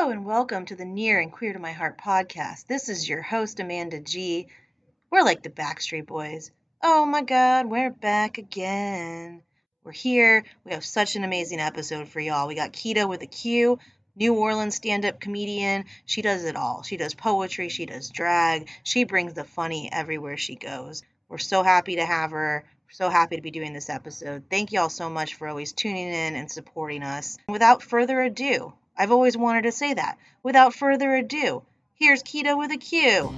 Hello and welcome to the Near and Queer to My Heart podcast. This is your host, Amanda G. We're like the Backstreet Boys. Oh my God, we're back again. We're here. We have such an amazing episode for y'all. We got Keeda with a Q, New Orleans stand-up comedian. She does it all. She does poetry. She does drag. She brings the funny everywhere she goes. We're so happy to have her. We're so happy to be doing this episode. Thank y'all so much for always tuning in and supporting us. Without further ado, I've always wanted to say that. Without further ado, here's Keeda with a Q.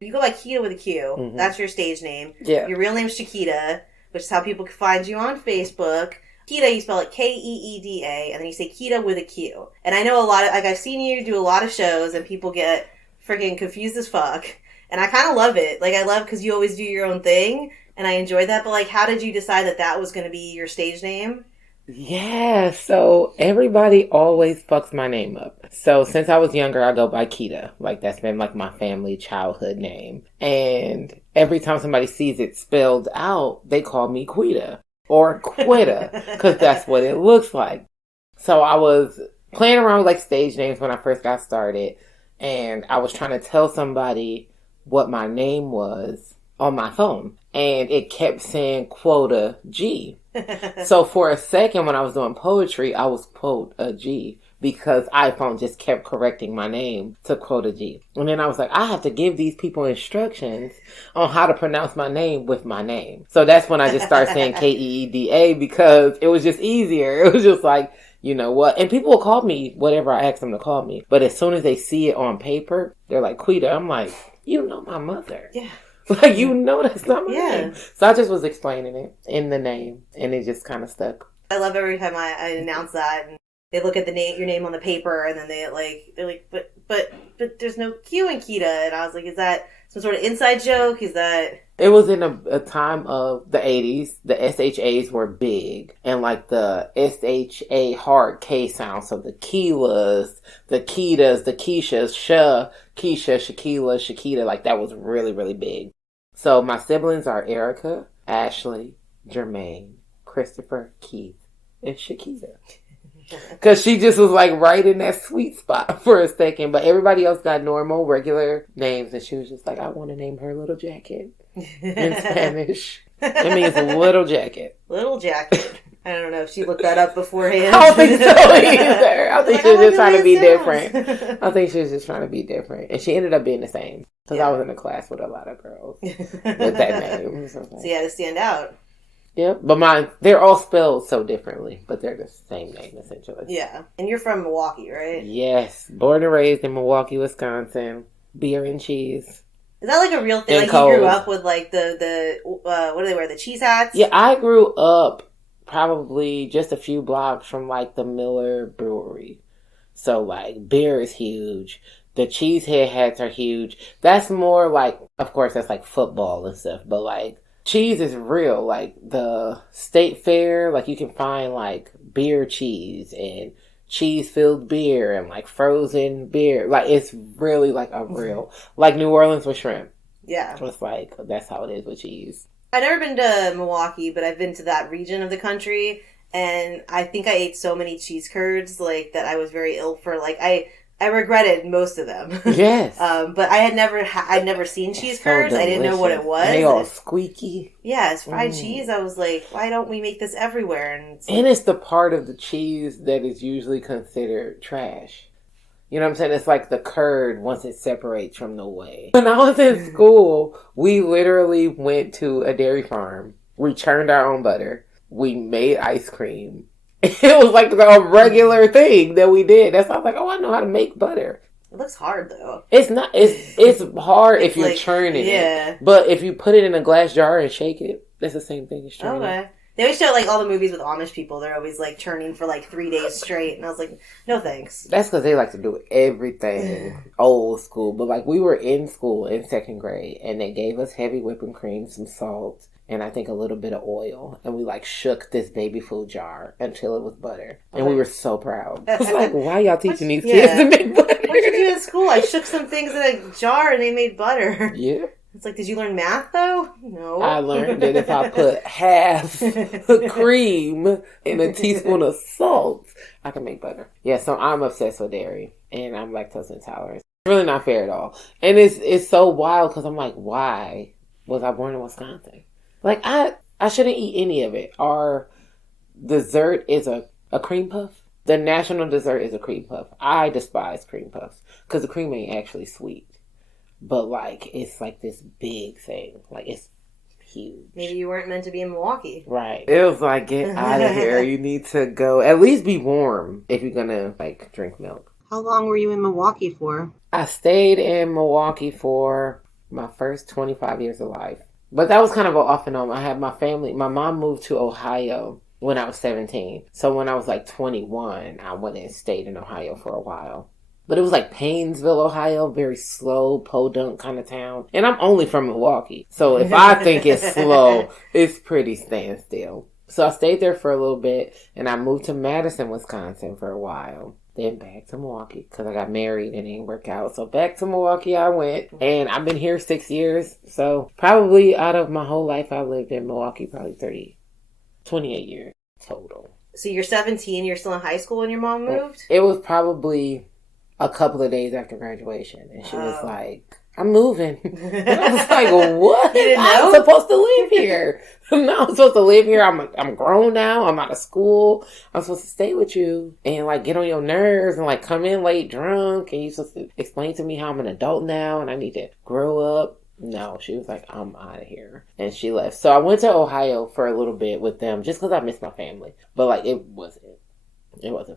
You go by Keeda with a Q. Mm-hmm. That's your stage name. Yeah. Your real name's Shakita, which is how people can find you on Facebook. Keeda, you spell it Keeda, and then you say Keeda with a Q. And I know a lot of, I've seen you do a lot of shows, and people get freaking confused as fuck. And I kind of love it. I love because you always do your own thing, and I enjoy that. But, how did you decide that that was going to be your stage name? Yeah, so everybody always fucks my name up. So since I was younger, I go by Keeda. That's been my family childhood name. And every time somebody sees it spelled out, they call me Quita or Quitta because that's what it looks like. So I was playing around with stage names when I first got started, and I was trying to tell somebody what my name was on my phone, and it kept saying Quota G. So for a second when I was doing poetry, I was Quota G because iPhone just kept correcting my name to Quota G. And then I was like, I have to give these people instructions on how to pronounce my name with my name. So that's when I just started saying Keeda because it was just easier. It was just you know what? And people will call me whatever I ask them to call me. But as soon as they see it on paper, they're like, Quita. I'm like, you know my mother. Yeah. You know that's not my name. So I just was explaining it in the name, and it just kind of stuck. I love every time I announce that, and they look at your name on the paper, and then they're like, but there's no Q in Keeda, and I was like, is that some sort of inside joke? Is that... It was in a time of the 80s. The SHAs were big, and the SHA hard K sound. So the Keelas, the Keedas, the Keishas, Keisha, Shakila, Shakita, that was really, really big. So my siblings are Erica, Ashley, Jermaine, Christopher, Keith, and Shakita. Because she just was right in that sweet spot for a second. But everybody else got normal, regular names. And she was just I want to name her Little Jacket in Spanish. It means little jacket. Little jacket. I don't know if she looked that up beforehand. I don't think so either. I think she was just trying to be different. I think she was just trying to be different. And she ended up being the same. Because I was in a class with a lot of girls with that name. So you had to stand out. Yep, but they're all spelled so differently, but they're the same name, essentially. Yeah, and you're from Milwaukee, right? Yes, born and raised in Milwaukee, Wisconsin. Beer and cheese. Is that a real thing? You grew up with the what do they wear, the cheese hats? Yeah, I grew up probably just a few blocks from the Miller Brewery. So beer is huge. The cheesehead hats are huge. That's more of course that's football and stuff, but cheese is real. The state fair, you can find beer cheese and cheese-filled beer and frozen beer. It's really a real, New Orleans with shrimp. Yeah. It's that's how it is with cheese. I've never been to Milwaukee, but I've been to that region of the country, and I think I ate so many cheese curds that I was very ill for. I regretted most of them. Yes. But I had I'd never seen cheese curds. I didn't know what it was. And they all squeaky. Yeah, it's fried cheese. I was like, why don't we make this everywhere? And it's the part of the cheese that is usually considered trash. You know what I'm saying? It's the curd once it separates from the whey. When I was in school, we literally went to a dairy farm. We churned our own butter. We made ice cream. It was a regular thing that we did. That's why I was I know how to make butter. It looks hard though. It's not. It's hard if you're churning it. But if you put it in a glass jar and shake it, that's the same thing as churning. Okay. They always show all the movies with Amish people. They're always churning for 3 days straight, and I was like, no thanks. That's because they like to do everything old school. But we were in school in second grade, and they gave us heavy whipping cream, some salt, and I think a little bit of oil. And we shook this baby food jar until it was butter. And we were so proud. I was why y'all teaching these kids to make butter? What did you do in school? I shook some things in a jar and they made butter. Yeah. It's like, did you learn math, though? No. I learned that if I put half cream and a teaspoon of salt, I can make butter. Yeah, so I'm obsessed with dairy, and I'm lactose intolerant. It's really not fair at all. And it's so wild because I'm like, why was I born in Wisconsin? Like, I shouldn't eat any of it. Our dessert is a cream puff. The national dessert is a cream puff. I despise cream puffs because the cream ain't actually sweet. But, like, it's like this big thing. Like, it's huge. Maybe you weren't meant to be in Milwaukee. Right. It was like, get out of here. You need to go. At least be warm if you're going to, like, drink milk. How long were you in Milwaukee for? I stayed in Milwaukee for my first 25 years of life. But that was kind of off and on. I had my family. My mom moved to Ohio when I was 17. So when I was, like, 21, I went and stayed in Ohio for a while. But it was like Paynesville, Ohio, very slow, podunk kind of town. And I'm only from Milwaukee. So if I think it's slow, it's pretty standstill. So I stayed there for a little bit, and I moved to Madison, Wisconsin for a while. Then back to Milwaukee because I got married and it didn't work out. So back to Milwaukee I went, and I've been here 6 years. So probably out of my whole life I lived in Milwaukee, probably 28 years total. So you're 17, you're still in high school when your mom moved? It was probably a couple of days after graduation, and she was like, I'm moving. And I was like, what? You didn't know? I'm supposed to live here. No, I'm supposed to live here. I'm grown now. I'm out of school. I'm supposed to stay with you and, like, get on your nerves and, like, come in late drunk, and you're supposed to explain to me how I'm an adult now and I need to grow up. No, she was like, I'm out of here. And she left. So I went to Ohio for a little bit with them just because I missed my family. But, like, it wasn't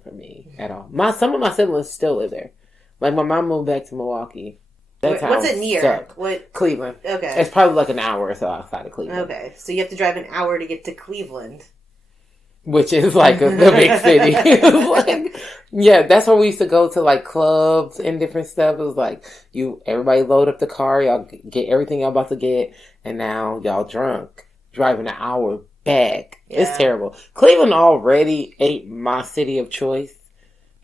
for me at all. Some of my siblings still live there. Like, my mom moved back to Milwaukee. What's it near? Sucked. What? Cleveland. Okay. It's probably like an hour or so outside of Cleveland. Okay. So you have to drive an hour to get to Cleveland. Which is like the big city. Like, yeah, that's where we used to go to, like, clubs and different stuff. It was like, everybody load up the car, y'all get everything y'all about to get, and now y'all drunk, driving an hour back. Yeah. It's terrible. Cleveland already ain't my city of choice.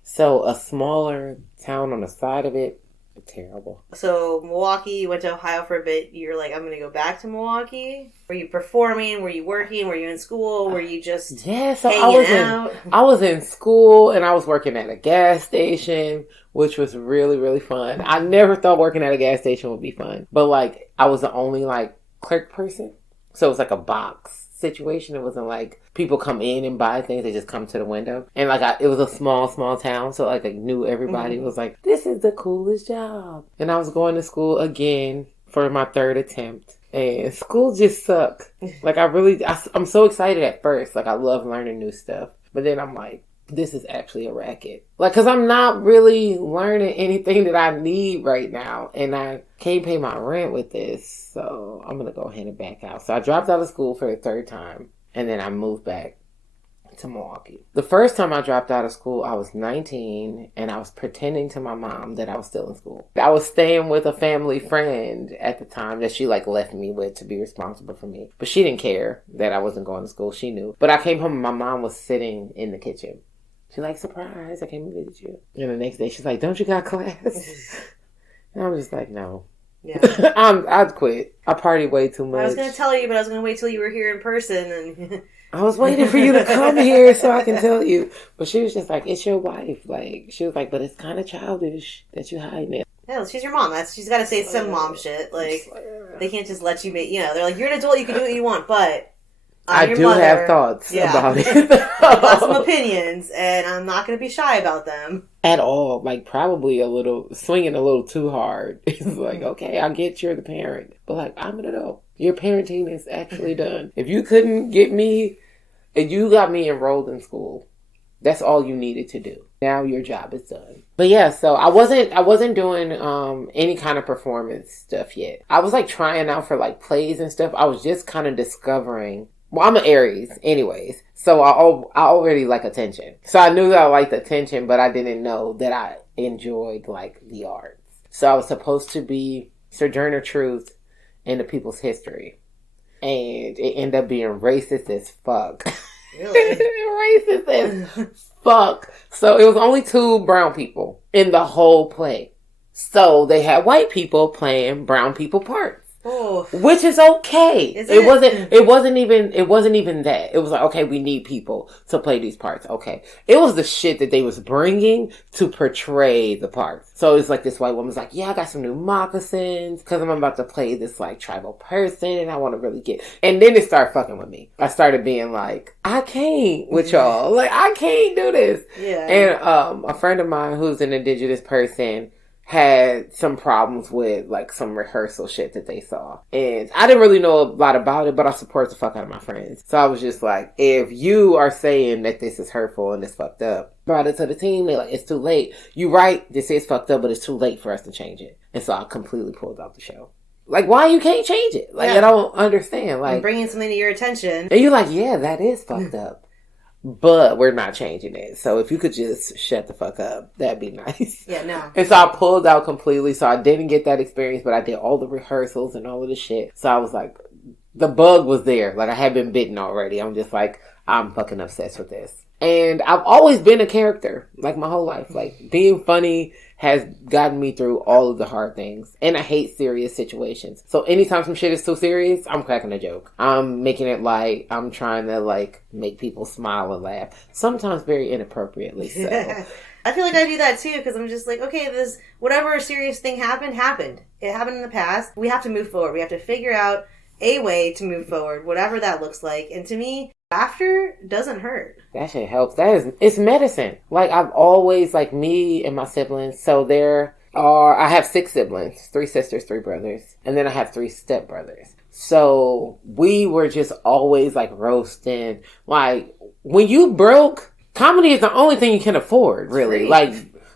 So a smaller town on the side of it, terrible. So Milwaukee, you went to Ohio for a bit. You're like, I'm going to go back to Milwaukee. Were you performing? Were you working? Were you in school? Were you just hanging out? I was in school, and I was working at a gas station, which was really, really fun. I never thought working at a gas station would be fun. But, like, I was the only, like, clerk person. So it was like a box situation. It wasn't like people come in and buy things, they just come to the window. And, like, it was a small town, so, like, I knew everybody. Mm-hmm. Was like, this is the coolest job. And I was going to school again for my third attempt, and school just sucked. Like, I'm so excited at first. Like, I love learning new stuff, but then I'm like, this is actually a racket. Like, because I'm not really learning anything that I need right now, and I can't pay my rent with this, so I'm going to go ahead and back out. So I dropped out of school for the third time, and then I moved back to Milwaukee. The first time I dropped out of school, I was 19, and I was pretending to my mom that I was still in school. I was staying with a family friend at the time that she, like, left me with to be responsible for me. But she didn't care that I wasn't going to school. She knew. But I came home and my mom was sitting in the kitchen. She's like, surprise, I came to visit you. And the next day, she's like, don't you got class? And I was just like, no. Yeah. I'd quit. I party way too much. I was going to tell you, but I was going to wait till you were here in person. And I was waiting for you to come here so I can tell you. But she was just like, it's your wife. Like, she was like, but it's kind of childish that you hiding it. Yeah, she's your mom. She's got to say some mom shit. Like, they can't just let you make, they're like, you're an adult, you can do what you want, but I do have thoughts about it. I've got some opinions, and I'm not going to be shy about them. At all. Like, probably swinging a little too hard. It's like, okay, I get you're the parent, but, like, I'm an adult. Your parenting is actually done. If you couldn't get me, if you got me enrolled in school, that's all you needed to do. Now your job is done. But yeah, so I wasn't doing any kind of performance stuff yet. I was, like, trying out for, like, plays and stuff. I was just kind of discovering. Well, I'm an Aries anyways, so I already like attention. So I knew that I liked attention, but I didn't know that I enjoyed, like, the arts. So I was supposed to be Sojourner Truth in the People's History. And it ended up being racist as fuck. Really? Racist as fuck. So it was only 2 brown people in the whole play. So they had white people playing brown people parts. Oh. Which is okay. Is it wasn't even that. It was like, okay, we need people to play these parts. Okay. It was the shit that they was bringing to portray the parts. So it's like this white woman's like, yeah, I got some new moccasins because I'm about to play this like tribal person and I want to really get, and then it started fucking with me. I started being like, I can't with y'all. Like, I can't do this. Yeah. And a friend of mine who's an indigenous person had some problems with like some rehearsal shit that they saw. And I didn't really know a lot about it, but I support the fuck out of my friends. So I was just like, if you are saying that this is hurtful and it's fucked up, brought it to the team, they're like, it's too late. You right, this is fucked up, but it's too late for us to change it. And so I completely pulled out the show. Like, why you can't change it? Like, I don't understand. Like, I'm bringing something to your attention. And you're like, yeah, that is fucked up. But we're not changing it. So if you could just shut the fuck up, that'd be nice. Yeah, no. And so I pulled out completely. So I didn't get that experience, but I did all the rehearsals and all of the shit. So I was like, the bug was there. Like, I had been bitten already. I'm just like, I'm fucking obsessed with this. And I've always been a character, like my whole life. Like, being funny has gotten me through all of the hard things. And I hate serious situations. So anytime some shit is too serious, I'm cracking a joke. I'm making it light. I'm trying to, like, make people smile and laugh. Sometimes very inappropriately so. I feel like I do that too, because I'm just like, okay, this, whatever serious thing happened. It happened in the past. We have to move forward. We have to figure out a way to move forward, whatever that looks like. And to me, laughter doesn't hurt. That shit helps. It's medicine. Like, I've always, like, me and my siblings, so I have 6 siblings, 3 sisters, 3 brothers, and then I have 3 stepbrothers. So we were just always like roasting. Like, when you broke, comedy is the only thing you can afford, really. Like,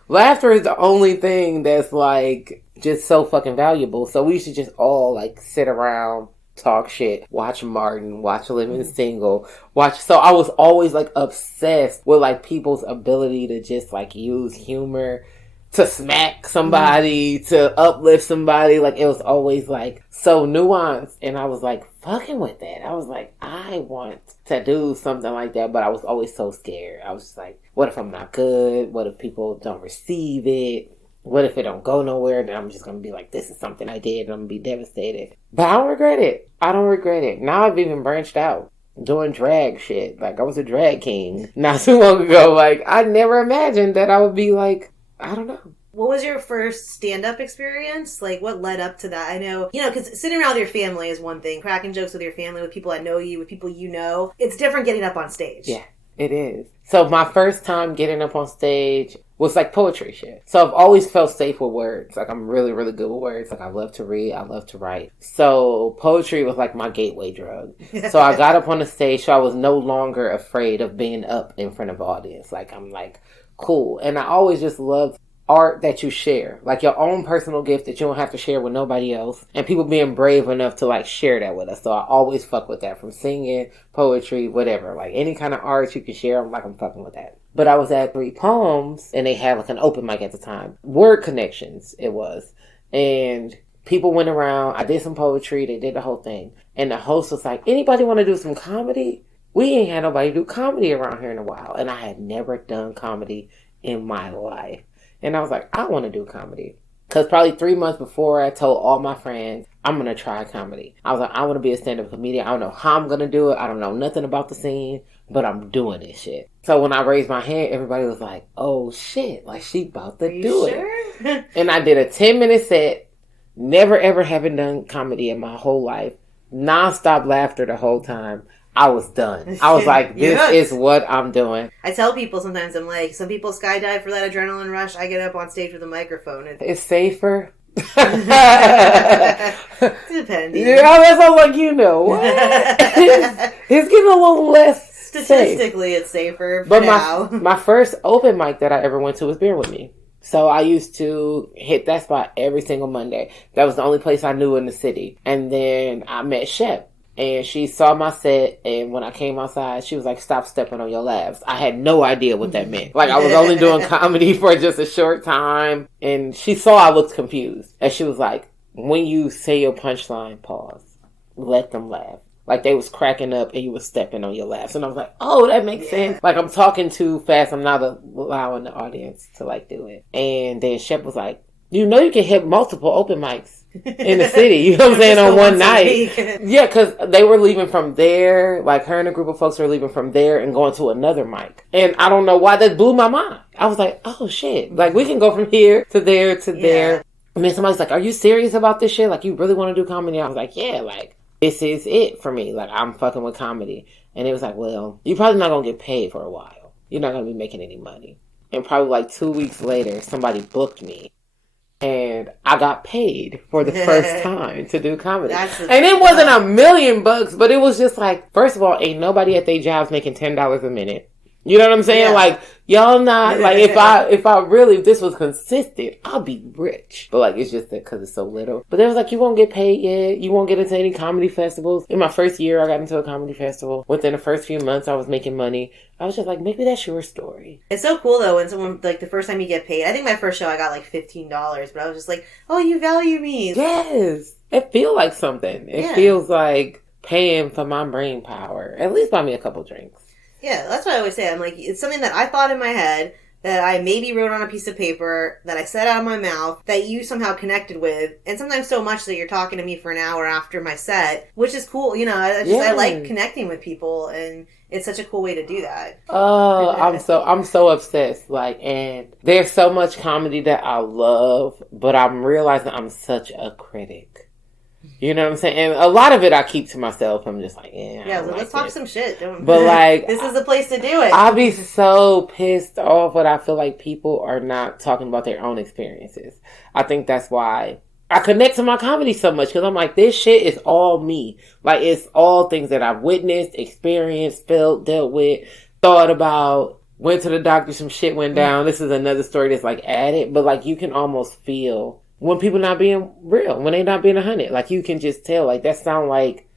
laughter is the only thing that's like just so fucking valuable. So we used to just all like sit around, talk shit, watch Martin, watch Living Single, so I was always like obsessed with like people's ability to just like use humor to smack somebody, to uplift somebody. Like, it was always like so nuanced, and I was like fucking with that. I was like, I want to do something like that, but I was always so scared. I was just like, what if I'm not good? What if people don't receive it? What if it don't go nowhere? Then I'm just going to be like, this is something I did, and I'm going to be devastated. But I don't regret it. I don't regret it. Now I've even branched out, doing drag shit. Like, I was a drag king not too long ago. Like, I never imagined that I would be like, I don't know. What was your first stand-up experience? Like, what led up to that? I know, because sitting around with your family is one thing. Cracking jokes with your family, with people that know you, with people you know. It's different getting up on stage. Yeah, it is. So my first time getting up on stage was like poetry shit. So I've always felt safe with words. Like, I'm really, really good with words. Like, I love to read. I love to write. So poetry was like my gateway drug. So I got up on the stage, so I was no longer afraid of being up in front of an audience. Like, I'm like, cool. And I always just loved art that you share, like your own personal gift that you don't have to share with nobody else, and people being brave enough to like share that with us. So I always fuck with that, from singing, poetry, whatever, like any kind of art you can share. I'm fucking with that. But I was at 3 Poems, and they had like an open mic at the time, Word Connections it was, and people went around. I did some poetry, they did the whole thing, and the host was like, anybody want to do some comedy? We ain't had nobody do comedy around here in a while, and I had never done comedy in my life. And I was like, I want to do comedy. Because probably 3 months before, I told all my friends, I'm going to try comedy. I was like, I want to be a stand-up comedian. I don't know how I'm going to do it. I don't know nothing about the scene, but I'm doing this shit. So when I raised my hand, everybody was like, oh shit, like she about to do it. And I did a 10-minute set, never ever having done comedy in my whole life. Non-stop laughter the whole time. I was done. I was like, this is what I'm doing. I tell people sometimes, I'm like, some people skydive for that adrenaline rush. I get up on stage with a microphone. It's safer. Depending. Yeah, that sounds like it's getting a little less statistically safe. It's safer for now. My first open mic that I ever went to was Beer With Me. So I used to hit that spot every single Monday. That was the only place I knew in the city. And then I met Shep. And she saw my set, and when I came outside, she was like, stop stepping on your laughs. I had no idea what that meant. Like, I was only doing comedy for just a short time, and she saw I looked confused. And she was like, when you say your punchline, pause. Let them laugh. Like, they was cracking up, and you was stepping on your laughs. And I was like, oh, that makes sense. Like, I'm talking too fast. I'm not allowing the audience to, like, do it. And then Shep was like, you know you can hit multiple open mics in the city. You know what I'm saying? On one night. Yeah, because they were leaving from there. Like, her and a group of folks were leaving from there and going to another mic. And I don't know why that blew my mind. I was like, oh, shit. Like, we can go from here to there to there. And then somebody's like, are you serious about this shit? Like, you really want to do comedy? I was like, yeah, like, this is it for me. Like, I'm fucking with comedy. And it was like, well, you're probably not going to get paid for a while. You're not going to be making any money. And probably like 2 weeks later, somebody booked me. And I got paid for the first time to do comedy. And it wasn't $1 million, but it was just like, first of all, ain't nobody at their jobs making $10 a minute. You know what I'm saying? Yeah. Like, y'all not, like, if this was consistent, I'll be rich. But, like, it's just that because it's so little. But they was like, you won't get paid yet. You won't get into any comedy festivals. In my first year, I got into a comedy festival. Within the first few months, I was making money. I was just like, maybe that's your story. It's so cool, though, when someone, like, the first time you get paid. I think my first show, I got, like, $15. But I was just like, oh, you value me. Yes. It feels like something. It feels like paying for my brain power. At least buy me a couple drinks. Yeah, that's what I always say. I'm like, it's something that I thought in my head, that I maybe wrote on a piece of paper, that I said out of my mouth, that you somehow connected with, and sometimes so much that you're talking to me for an hour after my set, which is cool. You know, I like connecting with people, and it's such a cool way to do that. Oh, I'm so obsessed. Like, and there's so much comedy that I love, but I'm realizing I'm such a critic. You know what I'm saying? And a lot of it I keep to myself. I'm just like, let's talk some shit. But like, this is the place to do it. I'll be so pissed off when I feel like people are not talking about their own experiences. I think that's why I connect to my comedy so much, because I'm like, this shit is all me. Like, it's all things that I've witnessed, experienced, felt, dealt with, thought about, went to the doctor, some shit went down. This is another story that's like added, but like, you can almost feel when people not being real, when they not being 100. Like, you can just tell, like, that sound like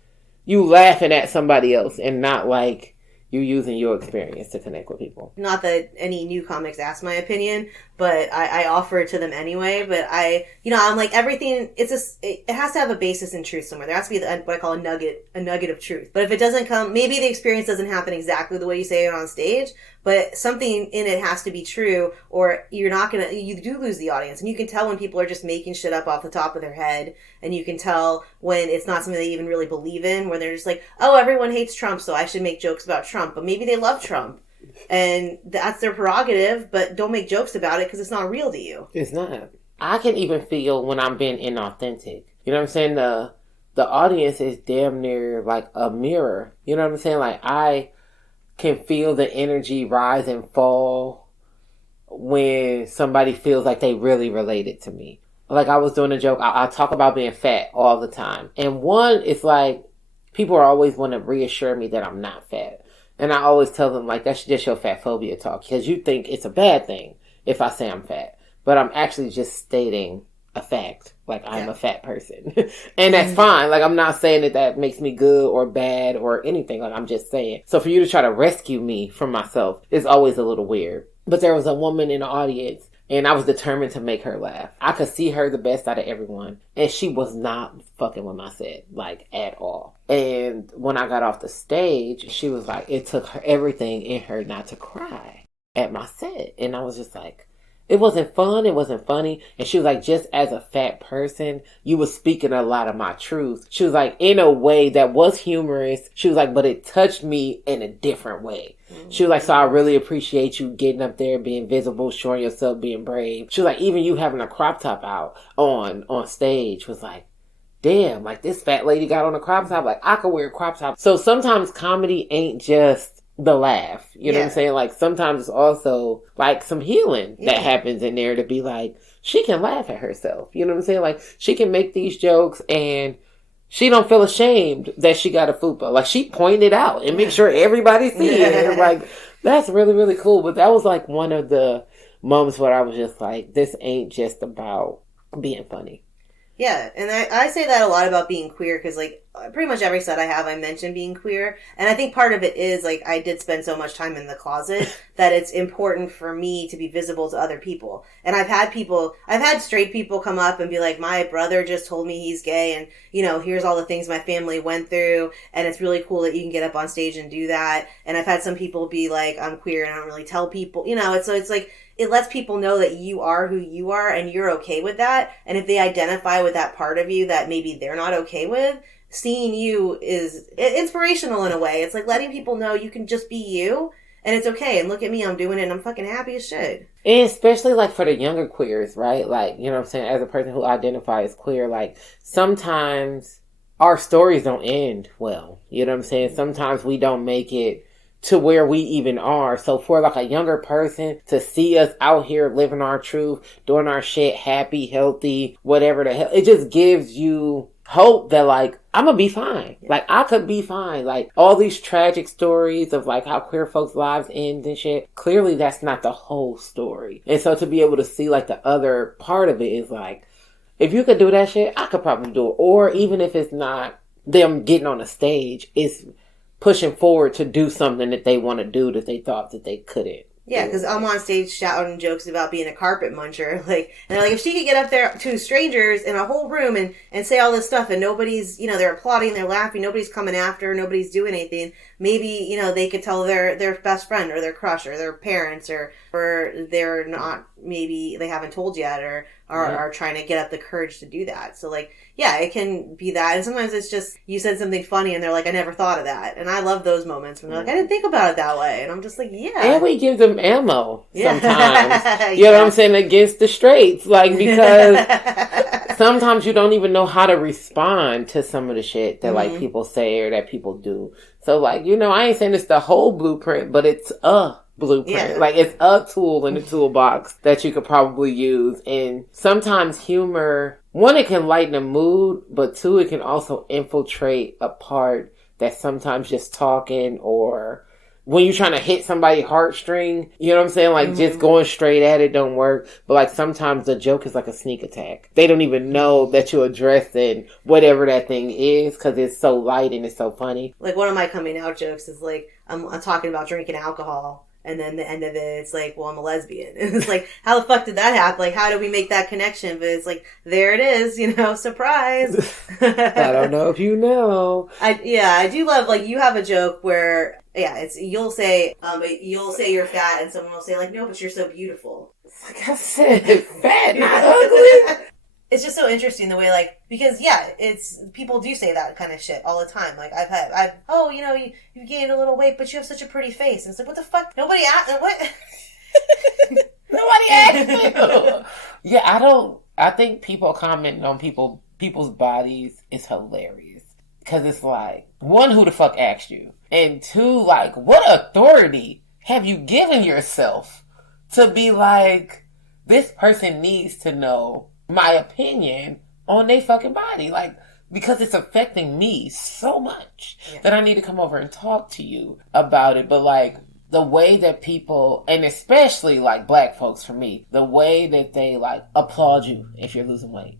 you laughing at somebody else and not like you using your experience to connect with people. Not that any new comics ask my opinion, but I offer it to them anyway. But I'm like, everything, it has to have a basis in truth somewhere. There has to be what I call a nugget of truth. But if it doesn't come, maybe the experience doesn't happen exactly the way you say it on stage, but something in it has to be true, or you do lose the audience. And you can tell when people are just making shit up off the top of their head, and you can tell when it's not something they even really believe in, where they're just like, oh, everyone hates Trump, so I should make jokes about Trump. But maybe they love Trump. And that's their prerogative, but don't make jokes about it because it's not real to you. It's not. I can even feel when I'm being inauthentic. You know what I'm saying? The audience is damn near like a mirror. You know what I'm saying? Like, I can feel the energy rise and fall when somebody feels like they really related to me. Like, I was doing a joke. I talk about being fat all the time. And one, it's like, people are always want to reassure me that I'm not fat. And I always tell them, like, that's just your fat phobia talk. Because you think it's a bad thing if I say I'm fat. But I'm actually just stating a fact. Like, I'm a fat person. And that's fine. Like, I'm not saying that makes me good or bad or anything. Like, I'm just saying. So for you to try to rescue me from myself is always a little weird. But there was a woman in the audience, and I was determined to make her laugh. I could see her the best out of everyone. And she was not fucking with my set, like, at all. And when I got off the stage, she was like, it took her everything in her not to cry at my set. And I was just like, it wasn't fun. It wasn't funny. And she was like, just as a fat person, you were speaking a lot of my truth. She was like, in a way that was humorous. She was like, but it touched me in a different way. She was like, so I really appreciate you getting up there, being visible, showing yourself, being brave. She was like, even you having a crop top out on stage was like, damn, like, this fat lady got on a crop top. Like, I could wear a crop top. So sometimes comedy ain't just the laugh. You know what I'm saying? Like, sometimes it's also like some healing that happens in there to be like, she can laugh at herself. You know what I'm saying? Like, she can make these jokes and she don't feel ashamed that she got a fupa. Like, she pointed out and make sure everybody see it. And like, that's really, really cool. But that was like one of the moments where I was just like, this ain't just about being funny. Yeah, and I say that a lot about being queer, because, like, pretty much every set I have, I mentioned being queer. And I think part of it is, like, I did spend so much time in the closet that it's important for me to be visible to other people. And I've had straight people come up and be like, my brother just told me he's gay, and, here's all the things my family went through, and it's really cool that you can get up on stage and do that. And I've had some people be like, I'm queer and I don't really tell people, it's like, it lets people know that you are who you are and you're okay with that. And if they identify with that part of you that maybe they're not okay with, seeing you is inspirational in a way. It's like letting people know you can just be you and it's okay. And look at me, I'm doing it and I'm fucking happy as shit. And especially like for the younger queers, right? Like, you know what I'm saying? As a person who identifies queer, like sometimes our stories don't end well. You know what I'm saying? Sometimes we don't make it to where we even are. So for like a younger person to see us out here living our truth, doing our shit, happy, healthy, whatever the hell, it just gives you hope that like, I'm gonna be fine. Like, I could be fine. Like, all these tragic stories of like how queer folks' lives end and shit, clearly that's not the whole story. And so to be able to see like the other part of it is like, if you could do that shit, I could probably do it. Or even if it's not them getting on a stage, it's pushing forward to do something that they want to do that they thought that they couldn't. Yeah, because I'm on stage shouting jokes about being a carpet muncher. Like, and they're like, if she could get up there to strangers in a whole room and say all this stuff and nobody's, they're applauding, they're laughing, nobody's coming after her, nobody's doing anything, maybe, they could tell their best friend or their crush or their parents or they're not, maybe they haven't told yet or are trying to get up the courage to do that. So, like, yeah, it can be that. And sometimes it's just, you said something funny and they're like, I never thought of that. And I love those moments when they're like, I didn't think about it that way. And I'm just like, yeah. And we give them ammo sometimes. You know what I'm saying? Against the straights. Like, because sometimes you don't even know how to respond to some of the shit that, like, people say or that people do. So, like, I ain't saying it's the whole blueprint, but it's a blueprint. Yeah. Like, it's a tool in the toolbox that you could probably use. And sometimes humor, one, it can lighten a mood, but two, it can also infiltrate a part that sometimes just talking or when you're trying to hit somebody's heartstring, you know what I'm saying? Like, just going straight at it don't work. But, like, sometimes the joke is like a sneak attack. They don't even know that you're addressing whatever that thing is because it's so light and it's so funny. Like, one of my coming out jokes is, like, I'm talking about drinking alcohol. And then the end of it, it's like, well, I'm a lesbian. And it's like, how the fuck did that happen? Like, how do we make that connection? But it's like, there it is, surprise. I don't know if you know. I do love, like, you have a joke where, you'll say you're fat and someone will say, like, no, but you're so beautiful. It's like I said, fat, not ugly. It's just so interesting the way, like, because, it's, people do say that kind of shit all the time. Like, you gained a little weight, but you have such a pretty face. And it's like, what the fuck? Nobody asked, what? Nobody asked me. Yeah, I think people commenting on people's bodies is hilarious. Because it's like, one, who the fuck asked you? And two, like, what authority have you given yourself to be like, this person needs to know my opinion on their fucking body, like, because it's affecting me so much that I need to come over and talk to you about it. But like the way that people, and especially like black folks for me, the way that they like applaud you if you're losing weight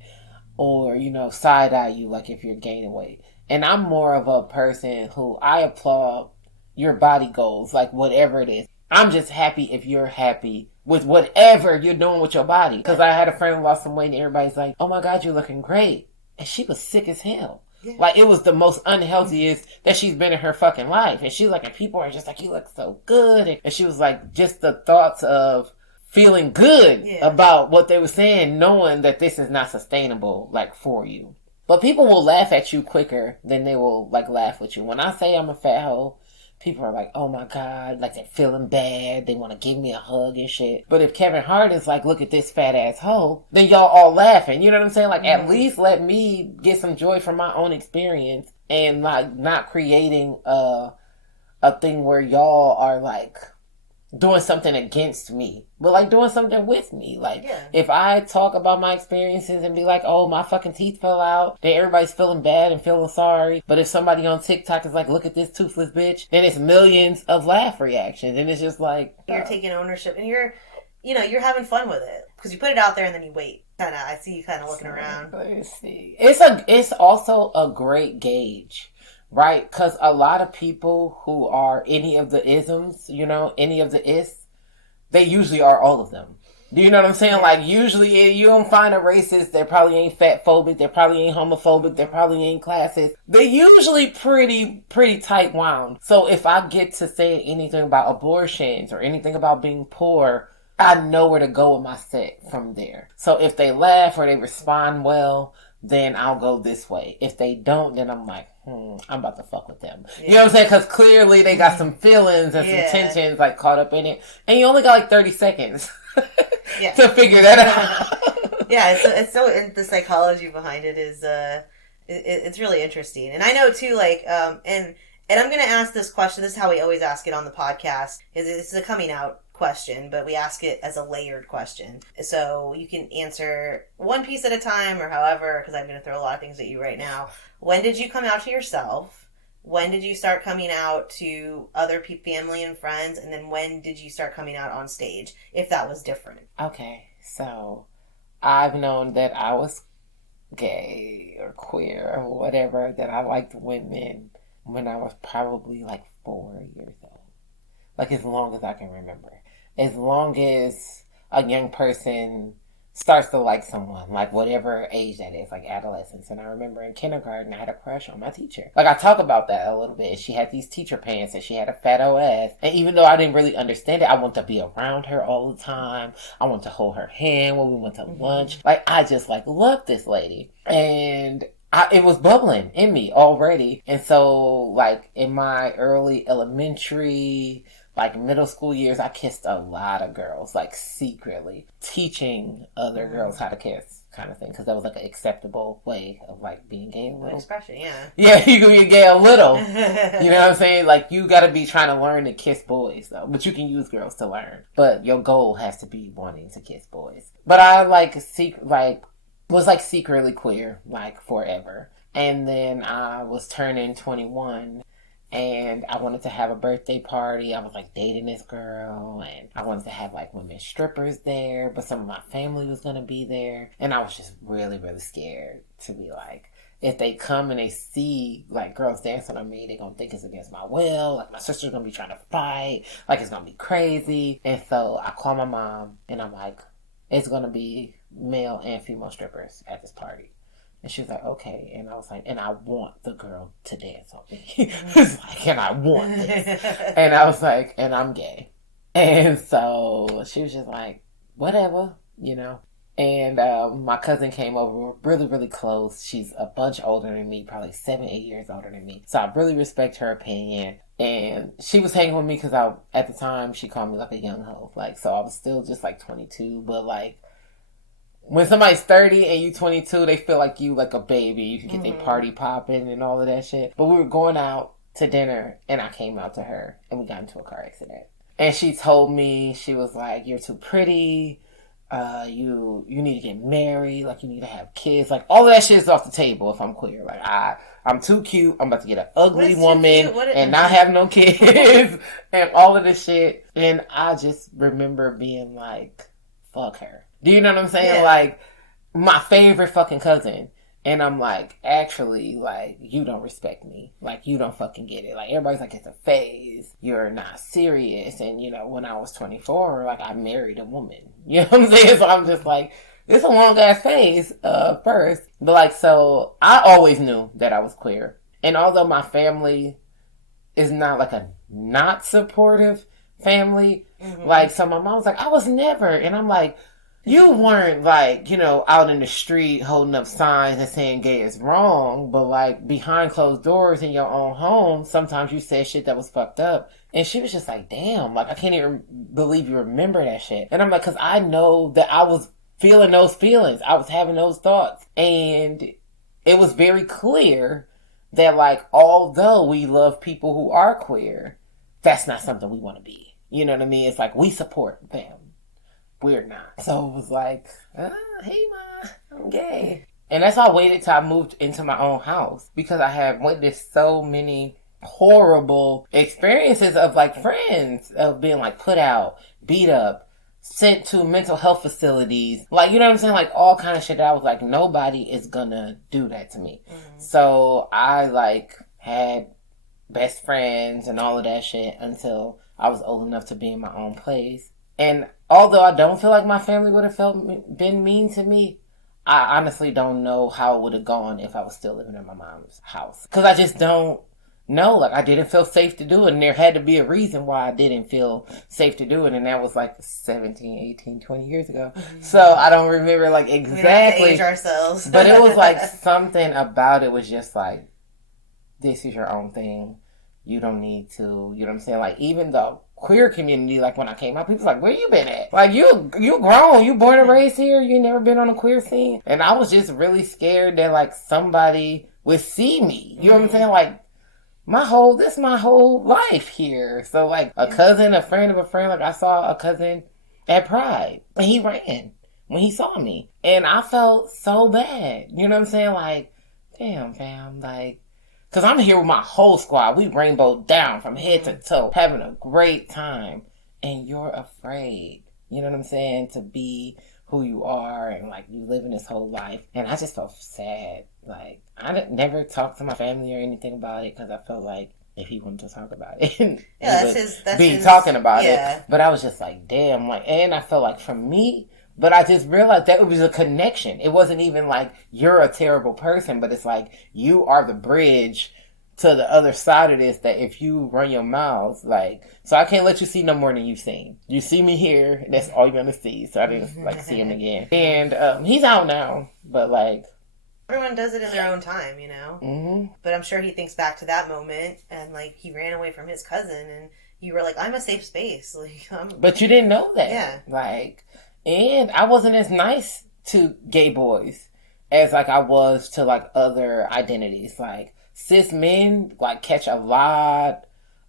or, side eye you like if you're gaining weight. And I'm more of a person who I applaud your body goals, like whatever it is. I'm just happy if you're happy with whatever you're doing with your body. Because I had a friend who lost some weight and everybody's like, oh my God, you're looking great. And she was sick as hell. Yeah. Like, it was the most unhealthiest that she's been in her fucking life. And she's like, and people are just like, you look so good. And she was like, just the thoughts of feeling good about what they were saying, knowing that this is not sustainable, like, for you. But people will laugh at you quicker than they will, like, laugh with you. When I say I'm a fat hoe, people are like, oh my God, like they're feeling bad. They want to give me a hug and shit. But if Kevin Hart is like, look at this fat ass hoe, then y'all all laughing. You know what I'm saying? Like, at least let me get some joy from my own experience and like not creating a thing where y'all are like doing something against me, but like doing something with me. Like, if I talk about my experiences and be like, oh, my fucking teeth fell out, then everybody's feeling bad and feeling sorry. But if somebody on TikTok is like, look at this toothless bitch, then it's millions of laugh reactions. And it's just like, you're taking ownership and you're you're having fun with it because you put it out there and then you wait. Kind of, I see you kind of looking So, around. let's see. It's also a great gauge, right? Because a lot of people who are any of the isms, any of the is, they usually are all of them. Do you know what I'm saying? Yeah. Like, usually you don't find a racist. They probably ain't fat phobic. They probably ain't homophobic. They probably ain't classist. They usually pretty tight wound. So if I get to say anything about abortions or anything about being poor, I know where to go with my set from there. So if they laugh or they respond well, then I'll go this way. If they don't, then I'm like, I'm about to fuck with them. Yeah. You know what I'm saying? Because clearly they got some feelings and some tensions like caught up in it. And you only got like 30 seconds to figure that out. Yeah, it's so the psychology behind it is it's really interesting. And I know too, like and I'm gonna ask this question. This is how we always ask it on the podcast. It's a coming out question, but we ask it as a layered question. So you can answer one piece at a time or however, because I'm going to throw a lot of things at you right now. When did you come out to yourself? When did you start coming out to other family and friends? And then when did you start coming out on stage, if that was different? Okay, so I've known that I was gay or queer or whatever, that I liked women when I was probably like 4 years old. Like, as long as I can remember. As long as a young person starts to like someone, like whatever age that is, like adolescence. And I remember in kindergarten, I had a crush on my teacher. Like, I talk about that a little bit. She had these teacher pants and she had a fat old ass. And even though I didn't really understand it, I wanted to be around her all the time. I wanted to hold her hand when we went to lunch. Like, I just like loved this lady. And it was bubbling in me already. And so, like, in my early elementary, like middle school years, I kissed a lot of girls, like secretly, teaching other girls how to kiss, kind of thing, because that was like an acceptable way of like being gay a little. Expression, yeah. Yeah, you can be gay a little. You know what I'm saying? Like, you got to be trying to learn to kiss boys, though, but you can use girls to learn. But your goal has to be wanting to kiss boys. But I was like secretly queer, like forever. And then I was turning 21. And I wanted to have a birthday party. I was like dating this girl, and I wanted to have like women strippers there, but some of my family was going to be there. And I was just really, really scared to be like, if they come and they see like girls dancing on me, they're going to think it's against my will. Like, my sister's going to be trying to fight. Like, it's going to be crazy. And so I call my mom and I'm like, it's going to be male and female strippers at this party. And she was like, okay. And I was like, and I want the girl to dance on me. It's like, and I want this. And I was like, and I'm gay. And so she was just like, whatever, And my cousin came over, really, really close. She's a bunch older than me, probably 7, 8 years older than me. So I really respect her opinion. And she was hanging with me because at the time, she called me like a young hoe. Like, so I was still just like 22, but like, when somebody's 30 and you 22, they feel like you like a baby. You can get their party popping and all of that shit. But we were going out to dinner and I came out to her and we got into a car accident. And she told me, she was like, you're too pretty. You need to get married. Like, you need to have kids. Like, all of that shit is off the table if I'm queer. Like, I'm too cute. I'm about to get an ugly woman and not have no kids and all of this shit. And I just remember being like, fuck her. Do you know what I'm saying? Yeah. Like, my favorite fucking cousin. And I'm like, actually, like, you don't respect me. Like, you don't fucking get it. Like, everybody's like, it's a phase. You're not serious. And, when I was 24, like, I married a woman. You know what I'm saying? So I'm just like, it's a long ass phase, first. But, like, so I always knew that I was queer. And although my family is not like a not supportive family, like, so my mom was like, I was never. And I'm like, you weren't like, out in the street holding up signs and saying gay is wrong, but like behind closed doors in your own home, sometimes you said shit that was fucked up. And she was just like, damn, like, I can't even believe you remember that shit. And I'm like, because I know that I was feeling those feelings. I was having those thoughts. And it was very clear that, like, although we love people who are queer, that's not something we want to be. You know what I mean? It's like, we support them. We're not. So it was like, hey, Ma, I'm gay. And that's why I waited till I moved into my own house, because I had witnessed so many horrible experiences of like friends of being like put out, beat up, sent to mental health facilities. Like, you know what I'm saying? Like, all kind of shit that I was like, nobody is gonna do that to me. Mm-hmm. So I, like, had best friends and all of that shit until I was old enough to be in my own place. And although I don't feel like my family would have been mean to me, I honestly don't know how it would have gone if I was still living in my mom's house. Because I just don't know. Like, I didn't feel safe to do it. And there had to be a reason why I didn't feel safe to do it. And that was like 17, 18, 20 years ago. Mm-hmm. So I don't remember like exactly. We have to age ourselves. But it was like something about it was just like, this is your own thing. You don't need to, you know what I'm saying? Like, even the queer community, like, when I came out, people was like, where you been at? Like, you grown. You born and raised here. You never been on a queer scene. And I was just really scared that, like, somebody would see me. You know what I'm saying? Like, this is my whole life here. So, like, a cousin, a friend of a friend, like, I saw a cousin at Pride. And he ran when he saw me. And I felt so bad. You know what I'm saying? Like, damn, fam, like, because I'm here with my whole squad. We rainbowed down from head to toe, having a great time. And you're afraid, you know what I'm saying, to be who you are and, like, you living this whole life. And I just felt sad. Like, I never talked to my family or anything about it because I felt like if he wanted to talk about it, yeah, that's his talking about it. But I was just like, damn. Like, and I felt like for me, but I just realized that it was a connection. It wasn't even like you're a terrible person, but it's like you are the bridge to the other side of this, that if you run your mouth, like, so I can't let you see no more than you've seen. You see me here, and that's all you're going to see. So I didn't, like, see him again. And he's out now, but, like, everyone does it in their own time, you know? Mm-hmm. But I'm sure he thinks back to that moment, and, like, he ran away from his cousin, and you were like, I'm a safe space. Like, but you didn't know that. Yeah. Like, and I wasn't as nice to gay boys as, like, I was to, like, other identities. Like, cis men, like, catch a lot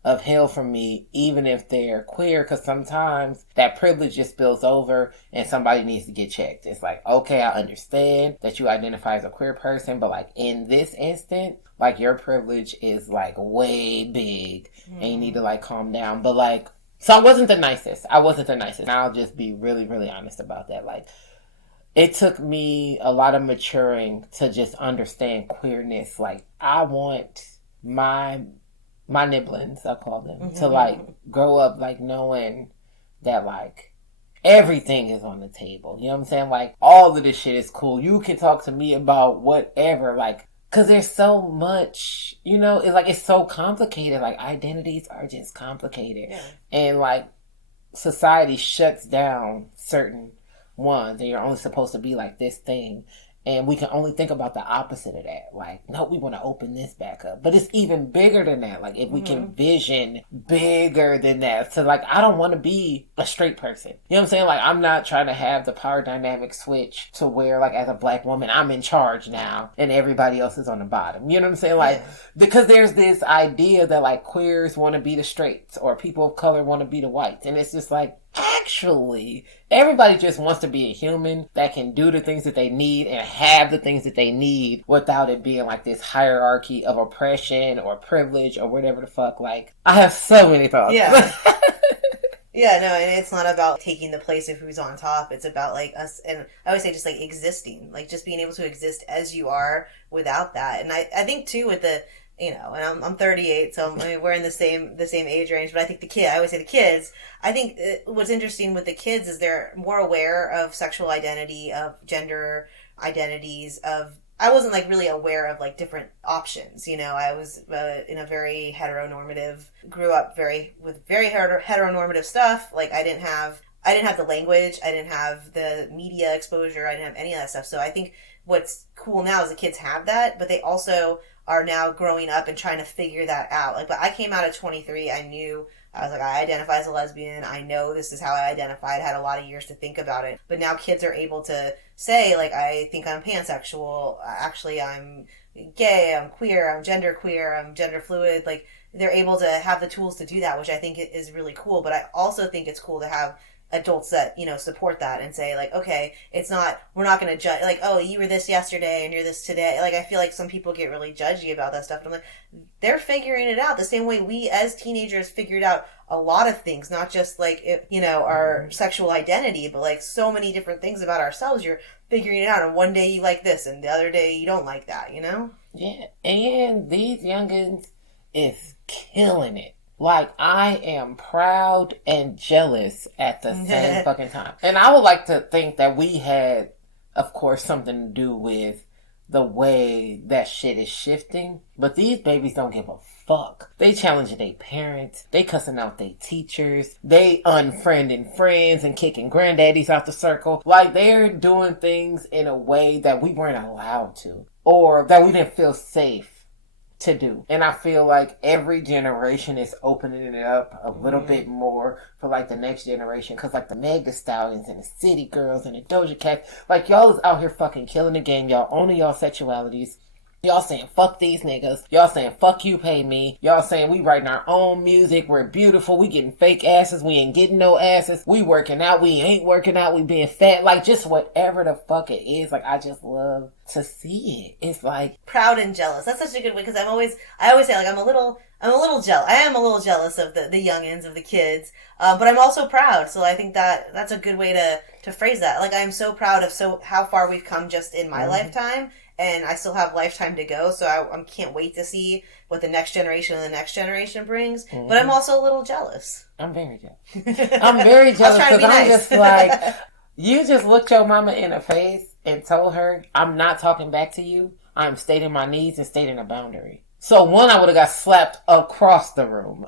of hell from me, even if they're queer, because sometimes that privilege just spills over and somebody needs to get checked. It's like, okay, I understand that you identify as a queer person, but, like, in this instant, like, your privilege is, like, way big, and you need to, like, calm down. But, like, so I wasn't the nicest. And I'll just be really, really honest about that. Like, it took me a lot of maturing to just understand queerness. Like, I want my nibblings, I call them, to, like, grow up, like, knowing that, like, everything is on the table. You know what I'm saying? Like, all of this shit is cool. You can talk to me about whatever, like, because there's so much, you know, it's like, it's so complicated. Like, identities are just complicated. Yeah. And, like, society shuts down certain ones, and you're only supposed to be like this thing. And we can only think about the opposite of that. Like, no, we want to open this back up. But it's even bigger than that. Like, if we can vision bigger than that. So, like, I don't want to be a straight person. You know what I'm saying? Like, I'm not trying to have the power dynamic switch to where, like, as a black woman, I'm in charge now and everybody else is on the bottom. You know what I'm saying? Like, because there's this idea that, like, queers want to be the straights or people of color want to be the whites. And it's just like, actually, everybody just wants to be a human that can do the things that they need and have the things that they need without it being like this hierarchy of oppression or privilege or whatever the fuck. Like, I have so many thoughts. Yeah. Yeah, no, and it's not about taking the place of who's on top. It's about, like, us, and I always say just, like, existing. Like, just being able to exist as you are without that. And I think, too, with the, you know, and I'm 38, so I mean, we're in the same age range, but I think I always say the kids, I think what's interesting with the kids is they're more aware of sexual identity, of gender identities, I wasn't, like, really aware of, like, different options, you know. I was in a very grew up with very heteronormative stuff. Like, I didn't have the language, I didn't have the media exposure, I didn't have any of that stuff. So I think what's cool now is the kids have that, but they also are now growing up and trying to figure that out. Like, but I came out at 23, I was like, I identify as a lesbian. I know this is how I identified. I had a lot of years to think about it. But now kids are able to say, like, I think I'm pansexual. Actually, I'm gay. I'm queer. I'm genderqueer. I'm gender fluid. Like, they're able to have the tools to do that, which I think is really cool. But I also think it's cool to have adults that, support that and say, like, okay, it's not, we're not going to judge, like, oh, you were this yesterday and you're this today. Like, I feel like some people get really judgy about that stuff. And I'm like, they're figuring it out the same way we as teenagers figured out a lot of things, not just like, our sexual identity, but like so many different things about ourselves. You're figuring it out. And one day you like this and the other day you don't like that, Yeah, and these youngins is killing it. Like, I am proud and jealous at the same fucking time. And I would like to think that we had, of course, something to do with the way that shit is shifting. But these babies don't give a fuck. They challenging their parents. They cussing out their teachers. They unfriending friends and kicking granddaddies out the circle. Like, they're doing things in a way that we weren't allowed to. Or that we didn't feel safe to do. And I feel like every generation is opening it up a little bit more for like the next generation. Cause like the Mega Stallions and the City Girls and the Doja Cats, like y'all is out here fucking killing the game. Y'all owning y'all sexualities. Y'all saying fuck these niggas. Y'all saying fuck you, pay me. Y'all saying we writing our own music. We're beautiful. We getting fake asses. We ain't getting no asses. We working out. We ain't working out. We being fat. Like just whatever the fuck it is. Like I just love to see it. It's like proud and jealous. That's such a good way because I always say like I'm a little jealous. I am a little jealous of the youngins, of the kids, but I'm also proud. So I think that's a good way to phrase that. Like I'm so proud of how far we've come just in my lifetime. And I still have lifetime to go, so I can't wait to see what the next generation and the next generation brings. But I'm also a little jealous. I'm very jealous. I'm very jealous because I'm just like, you just looked your mama in the face and told her, I'm not talking back to you. I'm stating my needs and stating a boundary. So one, I would have got slapped across the room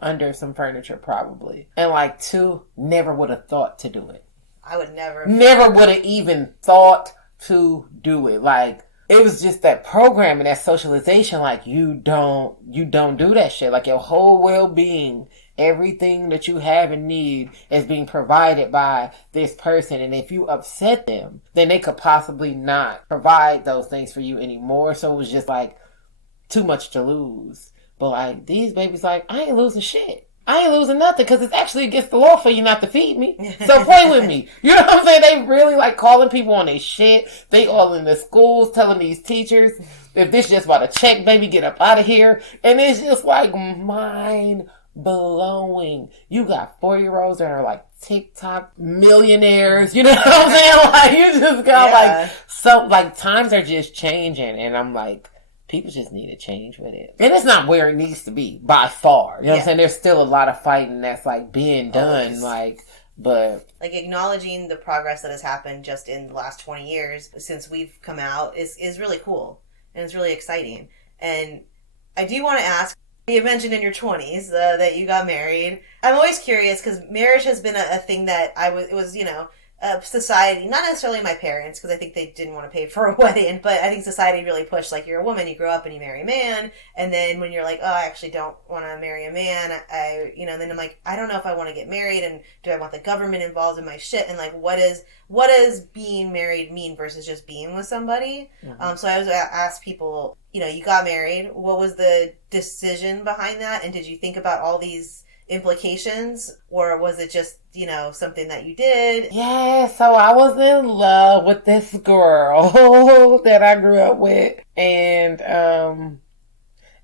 under some furniture probably. And like two, never would have thought to do it. I would never would have even thought to do it. Like it was just that programming, that socialization. Like you don't do that shit. Like your whole well-being, everything that you have and need is being provided by this person. And if you upset them, then they could possibly not provide those things for you anymore. So it was just like too much to lose. But like these babies, like I ain't losing shit. I ain't losing nothing because it's actually against the law for you not to feed me. So play with me. You know what I'm saying? They really like calling people on their shit. They all in the schools telling these teachers, if this just about a check, baby, get up out of here. And it's just like mind blowing. You got 4-year-olds that are like TikTok millionaires. You know what I'm saying? Like you just got like, so like times are just changing. And I'm like, people just need to change with it. And it's not where it needs to be, by far. You know what I'm saying? There's still a lot of fighting that's, like, being done, but... Like, acknowledging the progress that has happened just in the last 20 years since we've come out is really cool. And it's really exciting. And I do want to ask, you mentioned in your 20s that you got married. I'm always curious, because marriage has been a thing that it was, society, not necessarily my parents, because I think they didn't want to pay for a wedding, but I think society really pushed, like, you're a woman, you grow up and you marry a man, and then when you're like, oh, I actually don't want to marry a man, then I'm like, I don't know if I want to get married, and do I want the government involved in my shit, and like, what does being married mean versus just being with somebody? Mm-hmm. So I always ask people, you got married, what was the decision behind that, and did you think about all these implications, or was it just something that you did? Yeah, so I was in love with this girl that I grew up with, and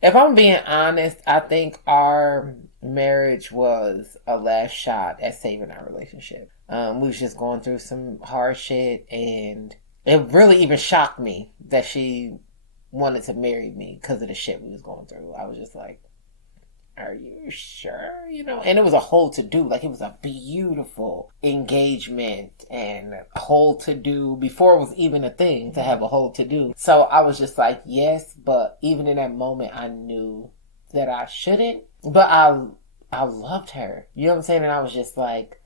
if I'm being honest, I think our marriage was a last shot at saving our relationship. We was just going through some hard shit, and it really even shocked me that she wanted to marry me because of the shit we was going through. I was just like, are you sure? And it was a whole to-do. Like, it was a beautiful engagement and a whole to-do before it was even a thing to have a whole to-do. So I was just like, yes, but even in that moment, I knew that I shouldn't. But I loved her. You know what I'm saying? And I was just like,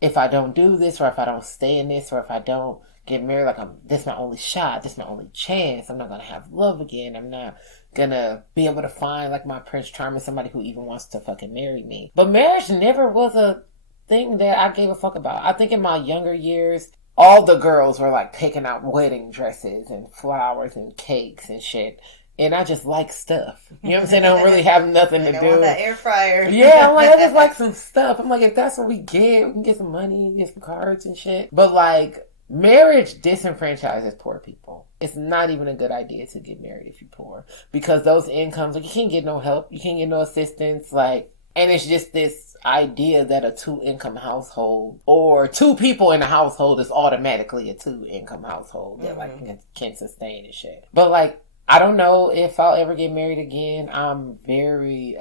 if I don't do this, or if I don't stay in this, or if I don't get married, like, this is my only shot, this is my only chance. I'm not going to have love again. I'm not gonna be able to find like my Prince Charming, somebody who even wants to fucking marry me. But marriage never was a thing that I gave a fuck about. I think in my younger years, all the girls were like picking out wedding dresses and flowers and cakes and shit. and I just like stuff. You know what I'm saying? I don't really have nothing like, to I do. want that air fryer. Yeah, I'm like, I just like some stuff. I'm like, if that's what we can get some money, get some cards and shit. But like, marriage disenfranchises poor people. It's not even a good idea to get married if you're poor, because those incomes, like, you can't get no help, you can't get no assistance, like, and it's just this idea that a 2-income household or 2 people in a household is automatically a 2-income household that like can sustain and shit. But like, I don't know if I'll ever get married again. I'm very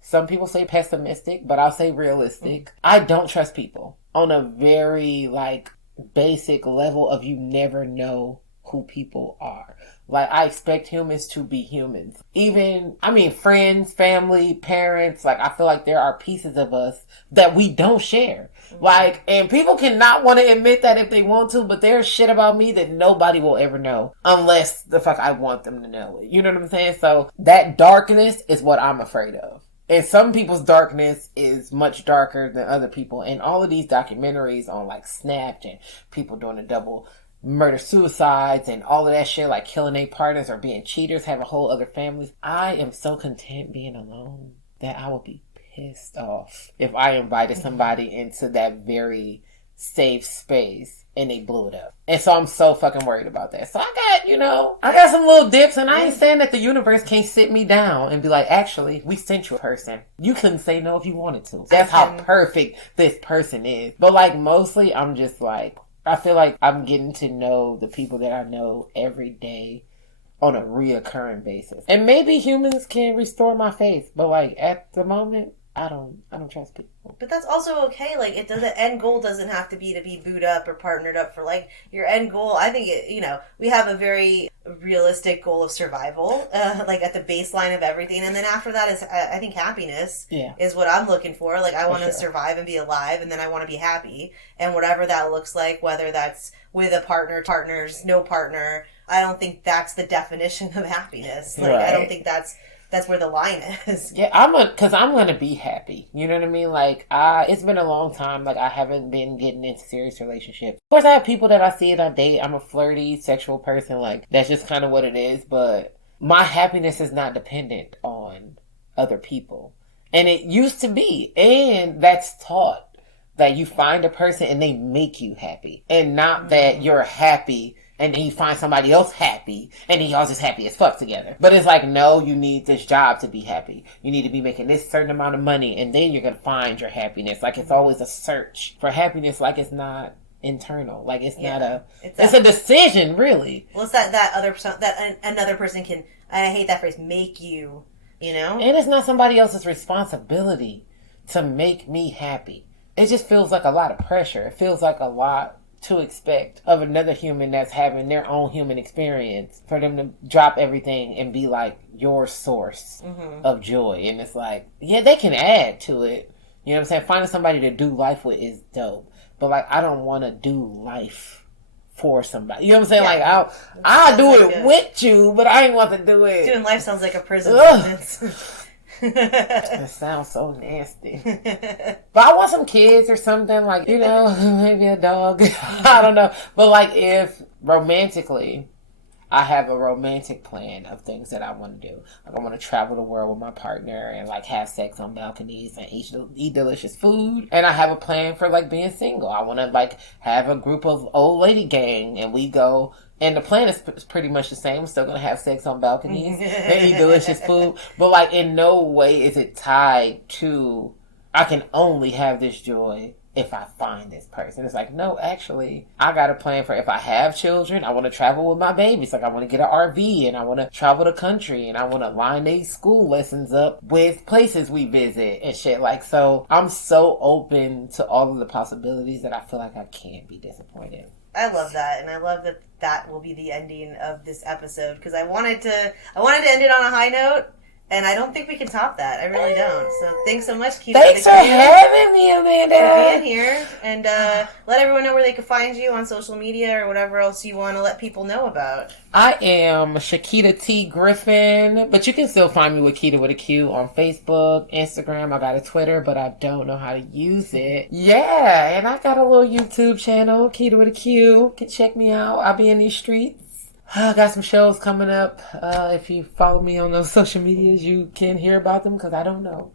some people say pessimistic, but I'll say realistic. I don't trust people on a very like basic level of you never know who people are. Like, I expect humans to be humans. Even, I mean, friends, family, parents, like, I feel like there are pieces of us that we don't share. Like, and people cannot want to admit that if they want to, but there's shit about me that nobody will ever know unless the fuck I want them to know it. You know what I'm saying? So, that darkness is what I'm afraid of. And some people's darkness is much darker than other people. And all of these documentaries on like Snapped and people doing a double murder suicides and all of that shit, like killing their partners or being cheaters, having whole other families. I am so content being alone that I would be pissed off if I invited somebody into that very safe space and they blew it up. And so I'm so fucking worried about that. So I got some little dips, and I ain't saying that the universe can't sit me down and be like, actually, we sent you a person. You couldn't say no if you wanted to. That's how perfect this person is. But like, mostly I'm just like, I feel like I'm getting to know the people that I know every day on a reoccurring basis. And maybe humans can restore my faith, but like at the moment, I don't trust people. But that's also okay. Like, the end goal doesn't have to be booed up or partnered up for like your end goal. I think we have a very realistic goal of survival, like at the baseline of everything, and then after that is I think happiness. Yeah. Is what I'm looking for. Like, I want to survive and be alive, and then I want to be happy, and whatever that looks like, whether that's with a partner, partners, no partner. I don't think that's the definition of happiness. Like, right. I don't think that's where the line is. Yeah, because I'm gonna be happy. You know what I mean? Like, it's been a long time. Like, I haven't been getting into serious relationships. Of course, I have people that I see and I date. I'm a flirty, sexual person. Like, that's just kind of what it is. But my happiness is not dependent on other people. And it used to be. And that's taught. That you find a person and they make you happy. And not that you're happy and then you find somebody else happy, and then y'all just happy as fuck together. But it's like, no, you need this job to be happy. You need to be making this certain amount of money, and then you're gonna find your happiness. Like, it's always a search for happiness. Like, it's not internal. Like, it's not it's a decision, really. Well, it's that other person, that another person can, I hate that phrase, make you, And it's not somebody else's responsibility to make me happy. It just feels like a lot of pressure. It feels like a lot to expect of another human that's having their own human experience, for them to drop everything and be like your source of joy. And it's like, yeah, they can add to it. You know what I'm saying? Finding somebody to do life with is dope. But like, I don't want to do life for somebody. You know what I'm saying? Yeah. Like, I'll do it with you, but I ain't want to do it. Doing life sounds like a prison sentence. That sounds so nasty. But I want some kids or something, like, maybe a dog. I don't know. But like, if romantically, I have a romantic plan of things that I want to do. Like, I want to travel the world with my partner and like have sex on balconies and eat delicious food. And I have a plan for like being single. I want to like have a group of old lady gang, and we go. And the plan is pretty much the same. We're still going to have sex on balconies and eat delicious food. But, like, in no way is it tied to, I can only have this joy if I find this person. It's like, no, actually, I got a plan for if I have children, I want to travel with my babies. Like, I want to get an RV, and I want to travel the country, and I want to line these school lessons up with places we visit and shit. Like, so I'm so open to all of the possibilities that I feel like I can't be disappointed. I love that, and I love that will be the ending of this episode, because I wanted to end it on a high note, and I don't think we can top that. I really don't. So thanks so much, Keeda. Thanks for having me, Amanda. For being here, and let everyone know where they can find you on social media or whatever else you want to let people know about. I am Shakita T. Griffin, but you can still find me with Keeda with a Q on Facebook, Instagram. I got a Twitter, but I don't know how to use it. Yeah, and I got a little YouTube channel, Keeda with a Q. You can check me out. I'll be in these streets. I got some shows coming up. If you follow me on those social medias, you can hear about them because I don't know.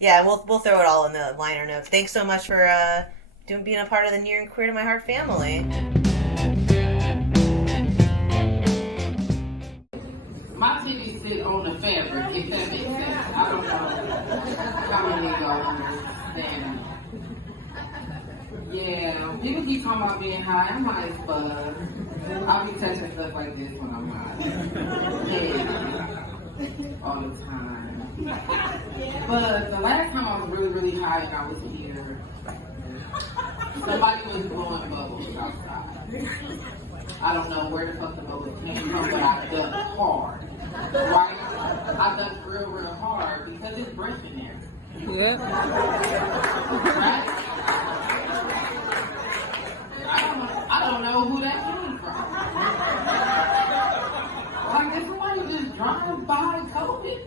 Yeah, we'll throw it all in the liner notes. Thanks so much for being a part of the Near and Queer to My Heart family. My titties sit on the fabric, if that makes sense. I don't know how many of y'all understand. Yeah, people keep talking about being high. I'm high as fuck. I'll be touching stuff like this when I'm high. Yeah, all the time. But the last time I was really, really high and I was here, somebody was blowing bubbles outside. I don't know where the fuck the bubbles came from, but I dug hard. Right? I dug real, real hard because it's breath in there. Yeah. Right? I don't know who that came from. Like, did somebody just drive by COVID?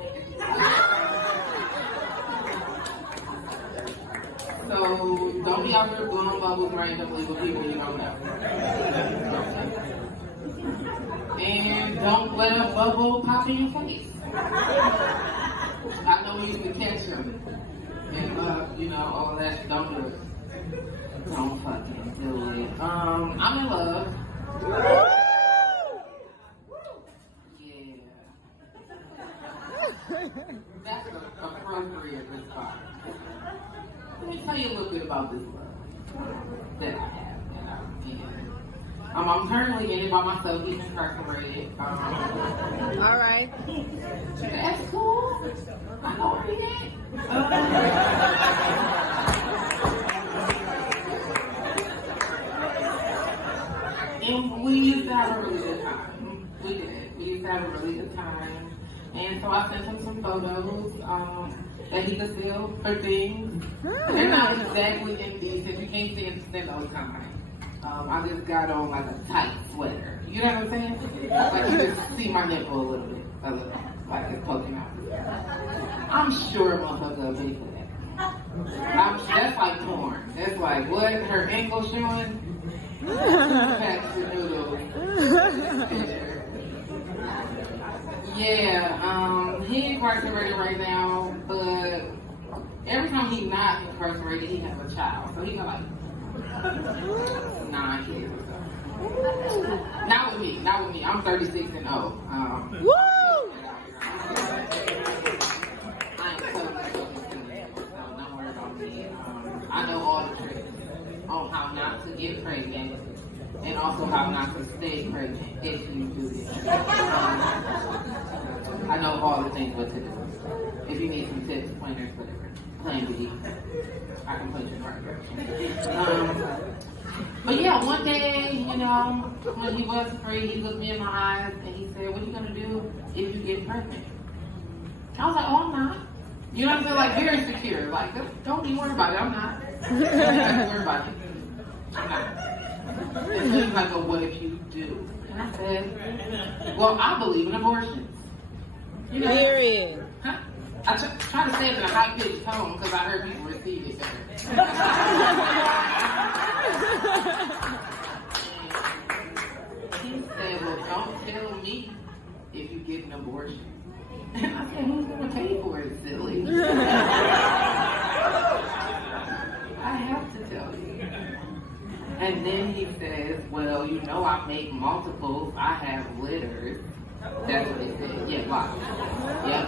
So, don't be out here blowing bubbles randomly with people you don't know. And don't let a bubble pop in your face. I know you can catch them. And, all that. Don't do it. Don't fucking do it. I'm in love. Yeah. That's an appropriate response. Let me tell you a little bit about this love that I have. I'm currently in it by myself. He's incarcerated. All right. That's cool. I know where he at. And we used to have a really good time. We did. We used to have a really good time. And so I sent him some photos that he could steal for things. They're not exactly indecent. You can't send those kind. I just got on like a tight sweater. You know what I'm saying? Like you just see my nipple a little bit. Like it's poking out. I'm sure a motherfucker will pay for that. That's like porn. That's like, what? Her ankle showing? Packs of noodles. Yeah, he incarcerated right now, but every time he's not incarcerated, he has a child. So he got like 9 kids or so. Not with me. I'm 36 and 0. Woo! I am so don't worry about me. I know all the tricks on how not to get pregnant and also how not to stay pregnant if you do this. I know all the things what to do. If you need some tips, pointers, whatever, plan B. I can put you in the right direction. But yeah, one day, when he was free, he looked me in my eyes and he said, "What are you gonna do if you get pregnant?" I was like, "Oh, I'm not." You know what I'm saying? Like very secure. Like, don't be worried about it. I'm not. Don't be worried about it. I'm not. And so he's like, "Well, what if you do?" And I said, "Well, I believe in abortions." Period. Huh? I try to say it in a high-pitched tone because I heard people receive it better. He said, "Well, don't tell me if you get an abortion." And I said, "Who's going to pay for it, silly?" I have to tell you. And then he says, "Well, I make multiples. I have litters." That's what he said. Yeah, lots. Yep.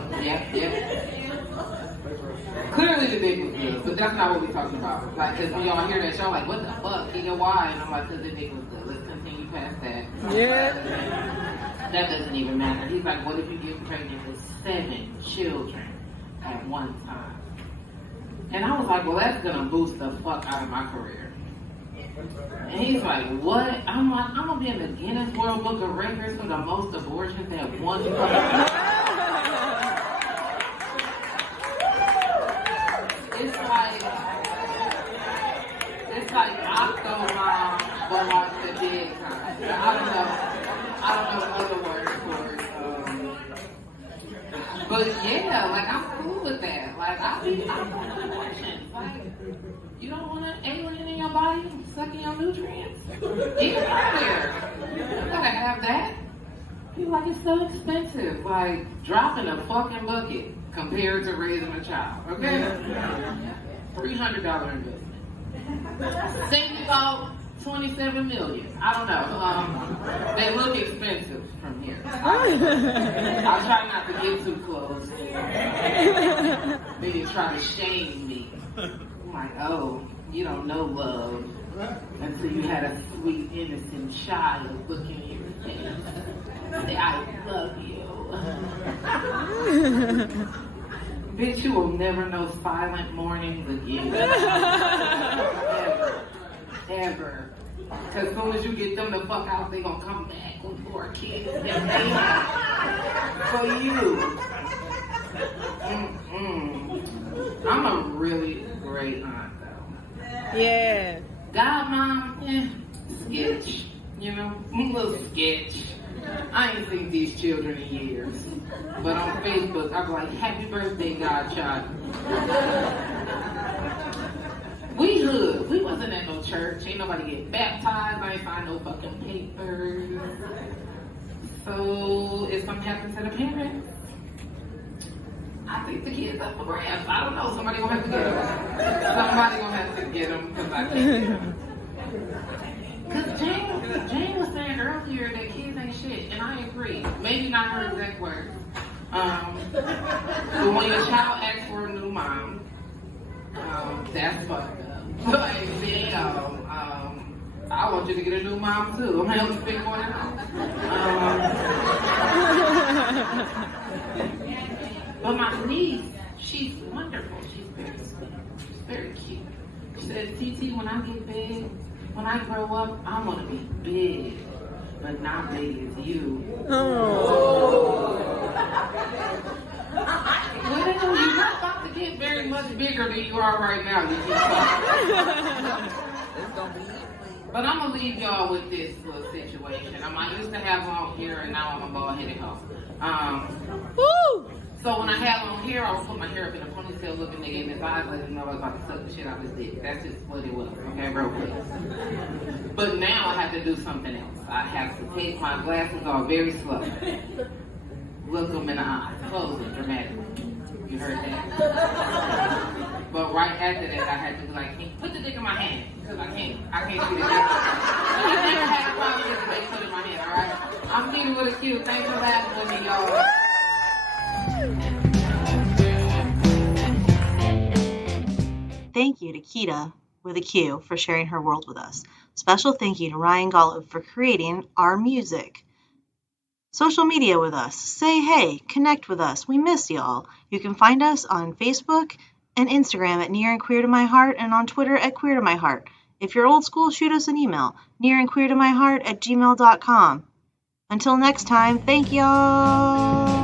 Clearly the dick was good, but that's not what we're talking about. Like, because when y'all hear that show, like, what the fuck? Keeda, why? And I'm like, because the dick was good. Let's continue past that. Yeah. That doesn't even matter. He's like, what if you get pregnant with 7 children at one time? And I was like, well, that's going to boost the fuck out of my career. And he's like, what? I'm like, I'm going to be in the Guinness World Book of Records for the most abortions at one time. It's like Octomom, but like the dead kind. I don't know other words for it. But yeah, like I'm cool with that. Like I'm abortions. Like you don't want an alien in your body, sucking your nutrients. Eat earlier. You gotta have that. People like it's so expensive. Like dropping a fucking bucket compared to raising a child. Okay? $300 investment. Think about 27 million. I don't know. They look expensive from here. I'll try not to get too close. They try to shame me. I'm like, oh, you don't know love until you had a sweet, innocent child looking in your face. Say, I love you. Bitch, you will never know silent mornings again. Ever. Because as soon as you get them the fuck out, they gonna come back with more kids. And they for you. I'm a really great aunt, though. Yeah. Godmom, sketch. You know, a little sketch. I ain't seen these children in years. But on Facebook, I'm like, happy birthday, godchild. We hood. We wasn't at no church. Ain't nobody get baptized. I ain't find no fucking papers. So if something happens to the parents, I think the kids up for grabs. I don't know. Somebody gonna have to get them. Somebody gonna have to get them because I can't get them. Because Jane was saying earlier that kids ain't shit, and I agree. Maybe not her exact words. But when your child asks for a new mom, that's fucked up. Like, damn, I want you to get a new mom too. I'm gonna help you figure one out. But my niece, she's wonderful. She's very sweet. She's very cute. She said, TT, when I get big, when I grow up, I want to be big, but not big as you. Oh. Well, you're not about to get very much bigger than you are right now. You keep talking. But I'm going to leave y'all with this little situation. I used to have long hair, and now I'm a bald-headed hoe. Woo! So when I had long hair, I would put my hair up in a ponytail looking nigga in his eyes, letting him know I was about to suck the shit out of his dick. That's just what it was, okay, real quick. But now I have to do something else. I have to take my glasses off very slow. Look them in the eye, close it dramatically. You heard that? But right after that, I had to be like, put the dick in my hand, because I can't see the dick. I never had a problem with the dick put in my hand, alright? I'm Keeda with a Q. Thanks for laughing with me, y'all. Thank you to Keeda with a Q for sharing her world with us. Special thank you to Ryan Golub for creating our music. Social media with us. Say hey, connect with us. We miss y'all. You can find us on Facebook and Instagram at Near and Queer to My Heart and on Twitter at Queer to My Heart. If you're old school, shoot us an email, nearandqueertomyheart@gmail.com. Until next time, thank y'all.